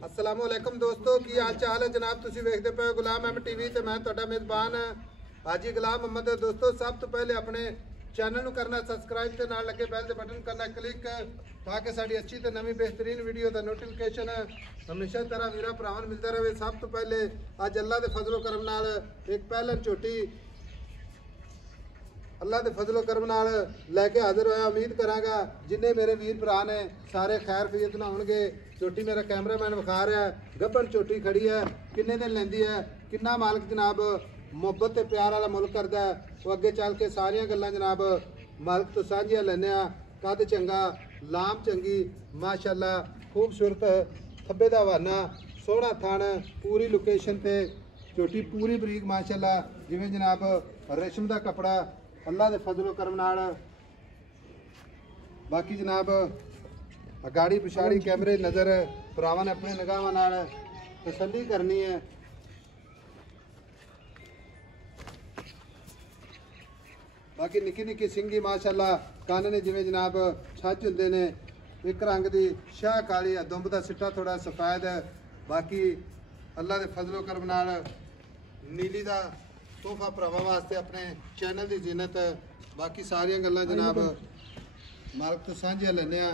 अस्सलामुअलैकुम दोस्तों की हाल चाल है जनाब। तुसी वेखदे पे गुलाम अहमद टीवी ते मैं तुहाडा मेज़बान हाजी गुलाम अहमद। दोस्तों सब तो पहले अपने चैनल ਨੂੰ करना सबसक्राइब ਤੇ ਨਾਲ ਲੱਗੇ ਬੈਲ ਦੇ ਬਟਨ ਕਰਨਾ ਕਲਿੱਕ ਤਾਂ ਕਿ ਸਾਡੀ ਅੱਛੀ ਤੇ ਨਵੀਂ ਬਿਹਤਰੀਨ ਵੀਡੀਓ ਦਾ ਨੋਟੀਫਿਕੇਸ਼ਨ ਹਮੇਸ਼ਾ ਤਰ੍ਹਾਂ ਵੀਰਾਂ ਭਰਾਵਾਂ ਨੂੰ ਮਿਲਦਾ ਰਹੇ। ਸਭ ਤੋਂ ਪਹਿਲੇ ਅੱਜ ਅੱਲਾ ਦੇ ਫਜ਼ਲੋ ਕਰਮ ਨਾਲ ਇੱਕ ਪਹਿਲਨ ਝੋਟੀ अल्लाह के फजलो करम नाल लैके हाजिर होया। उम्मीद करांगा जिन्ने मेरे वीर भरा ने सारे खैर फीयत ना होणगे। झोटी मेरा कैमरामैन विखा रहा है, गब्बन झोटी खड़ी है, किन्ने दिन लैंदी है, किन्ना मालक जनाब मुहब्बत ते प्यार वाला मुल्क करदा है। वो अगे चल के सारियां गल्लां जनाब मालक तो साझियां लैने आ। कद चंगा, लाम चंगी, माशाअल्लाह खूबसूरत, खब्बे दा हवाना, सोहना थण, पूरी लोकेशन ते झोटी पूरी बरीक माशाअल्लाह जिवें जनाब रेशम दा कपड़ा अल्लाह के फजलो करम नाल। बाकी जनाब गाड़ी पिछाड़ी कैमरे नज़र भरावां ने अपने निगाहां नाल तसल्ली करनी है। बाकी निक्की निक्की सिंगी माशाअल्लाह कन्न ने जिवें जनाब छज हुंदे ने। एक रंग दी शाह काली है, दुंब दा सिट्टा थोड़ा सफेद है। बाकी अल्लाह के फजलो करम नाल नीली दा तोहफा भरावां वास्ते अपने चैनल की जीनत। बाकी सारियां गल्लां जनाब मालक तो सांझियां लैने आ।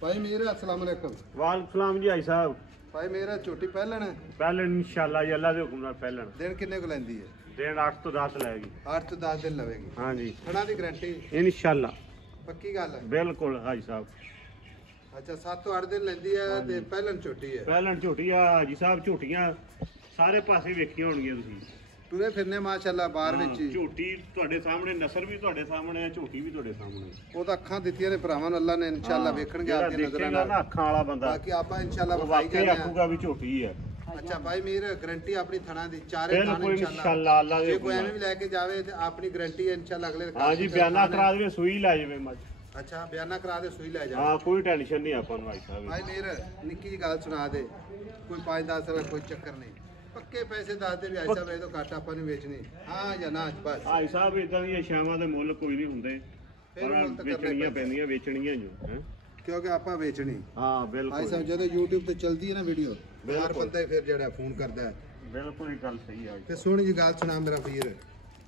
भाई मीर अस्सलाम वालेकुम। वालेकुम सलाम जी भाई साहब। भाई मेरा छोटी पहलन है पहलन इंशाल्लाह जी अल्लाह दे हुक्म नाल पहलन दिन किन्ने को लैंदी है? दिन 8 तो 10 लगेगी। 8 तो 10 दिन लवेगी। हाँ जी खड़ा दी गारंटी इंशाल्लाह पक्की गल है? बिल्कुल हाजी साहब। अच्छा 7 तो 8 दिन लैंदी है ते पहलन छोटी है। पहलन झोटी आ हाजी साहब। झोटियां सारे पासे वेखियां होणगीਆਂ ਤੁਸੀਂ। टुरे फिरने माशाअल्लाह बाहर विच ही। ਝੋਟੀ ਤੁਹਾਡੇ ਸਾਹਮਣੇ, ਨਸਰ ਵੀ ਤੁਹਾਡੇ ਸਾਹਮਣੇ ਹੈ, ਝੋਟੀ ਵੀ ਤੁਹਾਡੇ ਸਾਹਮਣੇ। ਉਹ ਤਾਂ ਅੱਖਾਂ ਦਿੱਤੀਆਂ ਨੇ ਭਰਾਵਾਂ ਨੂੰ ਅੱਲਾ ਨੇ ਇਨਸ਼ਾਅੱਲਾ ਵੇਖਣਗੇ ਆਪਦੀ ਨਜ਼ਰਾਂ ਨਾਲ ਨਾ ਅੱਖਾਂ ਵਾਲਾ ਬੰਦਾ। ਬਾਕੀ ਆਪਾਂ ਇਨਸ਼ਾਅੱਲਾ ਉਹ ਵਫਾਈ ਵਾਕਈ ਕਰਦੇ ਆਖੂਗਾ ਵੀ ਝੋਟੀ ਹੈ। ਅੱਛਾ ਭਾਈ ਮੀਰ ਗਰੰਟੀ ਆਪਣੀ ਥਣਾ ਦੀ ਚਾਰੇ ਥਾਂ ਬਿਲਕੁਲ ਇੰਸ਼ਾਅੱਲਾ ਅੱਲਾ ਦੇ ਜੇ ਕੋਈ ਐਵੇਂ ਵੀ ਲੈ ਕੇ ਜਾਵੇ ਤੇ ਆਪਣੀ ਗਰੰਟੀ ਹੈ ਇਨਸ਼ਾਅੱਲਾ ਅਗਲੇ ਹਾਂ ਜੀ। ਬਿਆਨਾ ਕਰਾ ਦੇਵੇ, ਸੂਈ ਲੈ ਜਾਵੇ ਮੱਝ। ਅੱਛਾ ਬਿਆਨਾ ਕਰਾ ਦੇ ਸੂਈ ਲੈ ਜਾ। ਹਾਂ ਕੋਈ ਟੈਨਸ਼ਨ ਨਹੀਂ ਆਪਾਂ ਨੂੰ ਭਾਈ ਸਾਹਿਬ। ਭਾਈ ਮੀਰ ਨਿੱਕੀ ਜੀ ਗੱਲ ਸੁਣਾ ਦੇ, ਕੋਈ 5-10 ਰੁਪਏ ਕੋਈ ਚੱਕਰ ਨਹੀਂ, ਪੱਕੇ ਪੈਸੇ ਦੱਸ ਦੇ ਵੀ ਆਈ ਸਾਹਿਬ ਇਹ ਤੋਂ ਘੱਟ ਆਪਾਂ ਨੂੰ ਵੇਚਣੀ ਹਾਂ ਜਾਂ ਨਾ ਬਸ। ਭਾਈ ਸਾਹਿਬ ਇਦਾਂ ਦੀਆਂ ਛਾਵਾਂ ਦੇ ਮੁੱਲ ਕੋਈ ਨਹੀਂ ਹੁੰਦੇ, ਫਿਰ ਮੁੱਲ ਤਾਂ ਪਰ ਵੇਚਣੀਆਂ ਪੈਂਦੀਆਂ, ਵੇਚਣੀਆਂ ਜੋ ਹੈ ਕਿਉਂਕਿ ਆਪਾਂ ਵੇਚਣੀ। ਹਾਂ ਬਿਲਕੁਲ ਭਾਈ ਸਾਹਿਬ ਜਦੋਂ YouTube ਤੇ ਚੱਲਦੀ ਹੈ ਨਾ ਵੀਡੀਓ ਹਰ ਬਿਲਕੁਲ। ਬੰਦਾ ਹੀ ਫਿਰ ਜਿਹੜਾ ਫੋਨ ਕਰਦਾ ਹੈ। ਬਿਲਕੁਲ ਇਹ ਗੱਲ ਸਹੀ ਆ। ਤੇ ਸੋਹਣੀ ਜੀ ਗੱਲ ਸੁਣਾ ਮੇਰਾ ਵੀਰ।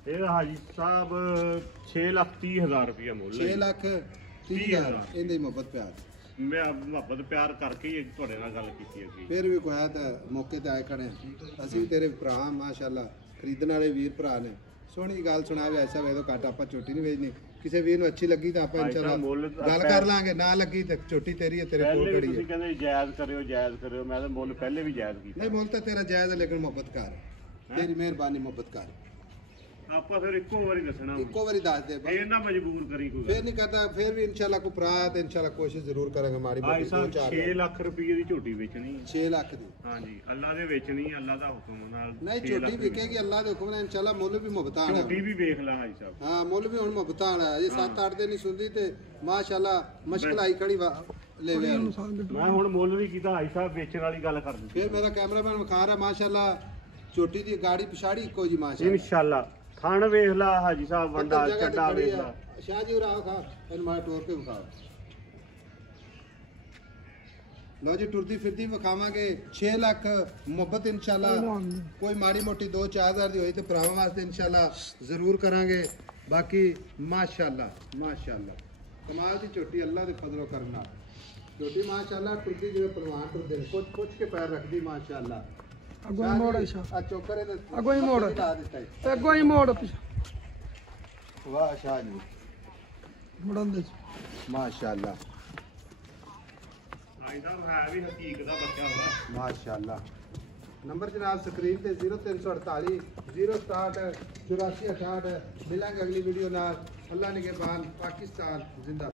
ਇਹਦਾ ਹਾਜੀ ਸਾਹਿਬ 6,30,000 ਰੁਪਇਆ ਮੁੱਲ 6,30,000 ਇਹਦੇ ਮੁਹੱਬਤ ਪਿਆਰ। ਮੈਂ ਮੁਹੱਬਤ ਪਿਆਰ ਕਰਕੇ ਹੀ ਤੁਹਾਡੇ ਨਾਲ ਗੱਲ ਕੀਤੀ ਹੈਗੀ। ਫਿਰ ਵੀ ਕੋਈ ਤਾਂ ਮੌਕੇ ਤੇ ਆਏ ਖੜੇ ਹਾਂ। ਅਸੀਂ ਵੀ ਤੇਰੇ ਭਰਾ ਮਾਸ਼ਾਅੱਲਾ ਖਰੀਦਣ ਵਾਲੇ ਵੀਰ ਭਰਾ ਨੇ। ਸੋਹਣੀ ਗੱਲ ਸੁਣਾਵੇ ਐਸਾ ਵੇ ਤੋਂ ਘੱਟ ਆਪਾਂ ਛੋਟੀ ਨਹੀਂ ਵੇਚਣੀ। ਕਿਸੇ ਵੀਰ ਨੂੰ ਅੱਛੀ ਲੱਗੀ ਤਾਂ ਆਪਾਂ ਇਨਸ਼ਾਅੱਲਾ ਗੱਲ ਕਰ ਲਾਂਗੇ, ਨਾ ਲੱਗੀ ਤਾਂ ਛੋਟੀ ਤੇਰੀ ਹੈ, ਤੇਰੇ ਕੋਲ ਖੜੀ ਹੈ। ਤੁਸੀਂ ਕਹਿੰਦੇ ਜਾਇਜ਼ ਕਰਿਓ, ਜਾਇਜ਼ ਕਰਿਓ। ਮੈਂ ਤਾਂ ਮੁੱਲ ਪਹਿਲੇ ਵੀ ਜਾਇਜ਼ ਕੀਤਾ। ਨਹੀਂ ਮੁੱਲ ਤਾਂ ਤੇਰਾ ਜਾਇਜ਼ ਹੈ ਲੇਕਿਨ ਮੁਹੱਬਤ ਕਰ, ਤੇਰੀ ਮਿਹਰਬਾਨੀ ਮੁਹੱਬਤ ਕਰ। ਆਪਾਂ ਫਿਰ ਇੱਕੋ ਵਾਰੀ ਦੱਸਣਾ, ਇੱਕੋ ਵਾਰੀ ਦੱਸ ਦੇ ਫੇਰ ਨਾ ਮਜਬੂਰ ਕਰੀ ਕੋਈ। ਫਿਰ ਨਹੀਂ ਕਰਦਾ, ਫਿਰ ਵੀ ਇਨਸ਼ਾਅੱਲਾ ਕੋ ਭਰਾ ਤੇ ਇਨਸ਼ਾਅੱਲਾ ਕੋਸ਼ਿਸ਼ ਜ਼ਰੂਰ ਕਰਾਂਗੇ ਮਾੜੀ ਭਾਈ ਮੋਟੀ। ਸਾਹਿਬ 6 ਲੱਖ ਰੁਪਏ ਦੀ ਝੋਟੀ ਵੇਚਣੀ ਹੈ। 6 ਲੱਖ ਦੀ ਹਾਂਜੀ ਅੱਲਾ ਦੇ ਵੇਚਣੀ, ਅੱਲਾ ਦਾ ਹੁਕਮ ਨਾਲ। ਨਹੀਂ ਝੋਟੀ ਵਿਕੇਗੀ ਅੱਲਾ ਦੇ ਹੁਕਮ ਨਾਲ ਇਨਸ਼ਾਅੱਲਾ। ਮੁੱਲ ਵੀ ਮੁਹੱਬਤਾਂ ਵਾਲਾ। ਝੋਟੀ ਵੀ ਵੇਖ ਲਾ ਹਾਜੀ ਸਾਹਿਬ। ਹਾਂ ਮੁੱਲ ਵੀ ਹੁਣ ਮੁਹੱਬਤਾਂ ਵਾਲਾ ਹੈ। ਜੇ 7-8 ਦਿਨ ਨਹੀਂ ਸੁਣਦੀ ਤੇ ਮਾਸ਼ਾਅੱਲਾ ਮੁਸ਼ਕਲ ਆਈ ਖੜੀ ਲੈ ਗਿਆ। ਮੈਂ ਹੁਣ ਮੁੱਲ ਵੀ ਕੀਤਾ ਹਾਜੀ ਸਾਹਿਬ, ਵੇਚਣ ਵਾਲੀ ਗੱਲ ਕਰ ਦਿੱਤੀ। ਫਿਰ ਮੇਰਾ ਕੈਮਰਾਮੈਨ ਵਿਖਾ ਰਿਹਾ ਮਾਸ਼ਾਅੱਲਾ ਝੋਟੀ ਦੀ ਗਾੜੀ ਪਿਛਾੜੀ ਇੱਕੋ ਜੀ ਮਾਸ਼ਾਅੱਲਾ। ਇਨਸ਼ਾਅੱਲਾ ਥਣ ਵੇਖ ਲਾ ਹਾਜੀ ਸਾਹਿਬ, ਵੰਡਾ ਚੱਡਾ ਵੇਖ ਲਾ। ਸ਼ਾਹ ਜੀ ਉਰਾ ਖਾ ਇਹਨੂੰ ਮਾਰ ਟੋਰ ਕੇ ਵਿਖਾ। ਲੋ ਜੀ ਟੁਰਦੀ ਫਿਰਦੀ ਵਿਖਾਵਾਂਗੇ। 6 ਲੱਖ ਮੁਹੱਬਤ ਇਨਸ਼ਾਅੱਲਾ। ਕੋਈ ਮਾੜੀ ਮੋਟੀ 2-4 ਹਜ਼ਾਰ ਦੀ ਹੋਈ ਤੇ ਭਰਾਵਾਂ ਵਾਸਤੇ ਇਨਸ਼ਾਅੱਲਾ ਜ਼ਰੂਰ ਕਰਾਂਗੇ। ਬਾਕੀ ਮਾਸ਼ਾਅੱਲਾ ਮਾਸ਼ਾਅੱਲਾ ਕਮਾਲ ਦੀ ਝੋਟੀ ਅੱਲਾ ਦੇ ਫਜ਼ਲੋ ਕਰਮ ਨਾਲ। ਝੋਟੀ ਮਾਸ਼ਾਅੱਲਾ ਟੁਰਦੀ ਜਿਵੇਂ ਪਹਿਲਵਾਨ ਟੁਰਦੇ ਨੇ, ਕੁਛ ਕੇ ਪੈਰ ਰੱਖਦੀ ਮਾਸ਼ਾਅੱਲਾ। ਅੱਗੋਂ ਹੀ ਮੋੜ ਅੱਛਾ, ਆ ਚੋਕਰੇ ਦੇ ਅੱਗੋਂ ਹੀ ਮੋੜ, ਲਾ ਦਿੱਤਾ ਹੈ। ਅੱਗੋਂ ਹੀ ਮੋੜ ਵਾਹ ਸ਼ਾਹ ਜੀ ਮੁੜਨ ਦੇ ਮਾਸ਼ਾਅੱਲਾ ਹਾਜੀ ਸਾਹਿਬ ਹੈ ਵੀ ਹਕੀਕਤ ਦਾ ਬੱਚਾ ਵਾ ਮਾਸ਼ਾਅੱਲਾ। ਨੰਬਰ ਜਨਾਬ ਸਕਰੀਨ ਤੇ 0348 067 8468। ਮਿਲਾਂਗੇ ਅਗਲੀ ਵੀਡੀਓ ਨਾਲ। ਅੱਲਾ ਨਿਗਹਿਬਾਨ। ਪਾਕਿस्तान जिंदा।